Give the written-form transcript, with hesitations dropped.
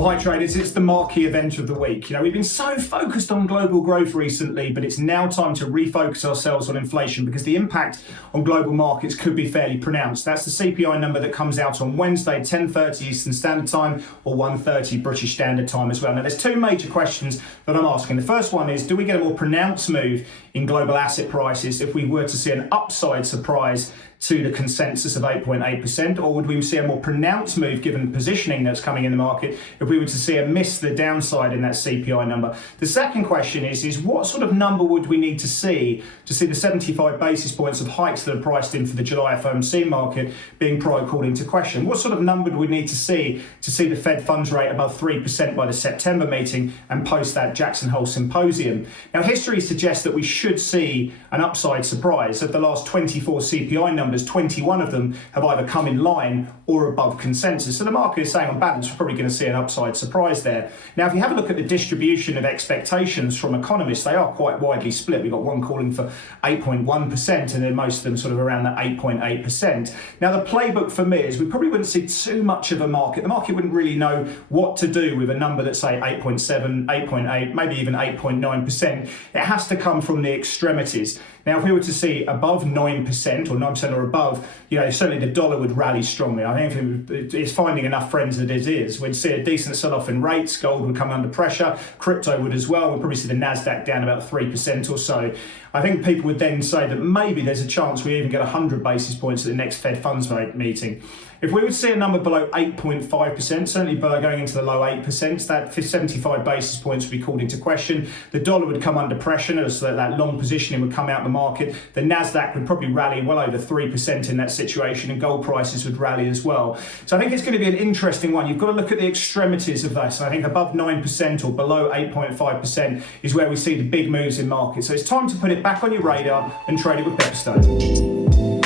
Well, hi traders, it's the marquee event of the week. We've been so focused on global growth recently, but it's now time to refocus ourselves on inflation because the impact on global markets could be fairly pronounced. That's the CPI number that comes out on Wednesday, 10:30 Eastern Standard Time or 1:30 British Standard Time as well. Now, there's two major questions that I'm asking. The first one is, do we get a more pronounced move in global asset prices if we were to see an upside surprise to the consensus of 8.8%, or would we see a more pronounced move given the positioning that's coming in the market if we were to see a miss the downside in that CPI number? The second question is what sort of number would we need to see the 75 basis points of hikes that are priced in for the July FOMC market being called into question? What sort of number do we need to see the Fed funds rate above 3% by the September meeting and post that Jackson Hole symposium? Now, history suggests that we should see an upside surprise. Of the last 24 CPI numbers, 21 of them have either come in line or above consensus. So the market is saying on balance, we're probably going to see an upside surprise there. Now, if you have a look at the distribution of expectations from economists, they are quite widely split. We've got one calling for 8.1% and then most of them sort of around that 8.8%. Now, the playbook for me is we probably wouldn't see too much of a market. The market wouldn't really know what to do with a number that's say 8.7, 8.8, maybe even 8.9%. It has to come from the extremities. Now, if we were to see above 9% or 9% or above, certainly the dollar would rally strongly. I think if it's finding enough friends that it is. We'd see a decent sell-off in rates. Gold would come under pressure. Crypto would as well. We'd probably see the Nasdaq down about 3% or so. I think people would then say that maybe there's a chance we even get 100 basis points at the next Fed funds rate meeting. If we would see a number below 8.5%, certainly below going into the low 8%, that 75 basis points would be called into question. The dollar would come under pressure as that long positioning would come out the market. The Nasdaq would probably rally well over 3% in that situation, and gold prices would rally as well. So I think it's going to be an interesting one. You've got to look at the extremities of this. I think above 9% or below 8.5% is where we see the big moves in markets. So it's time to put it back on your radar and trade it with Pepperstone.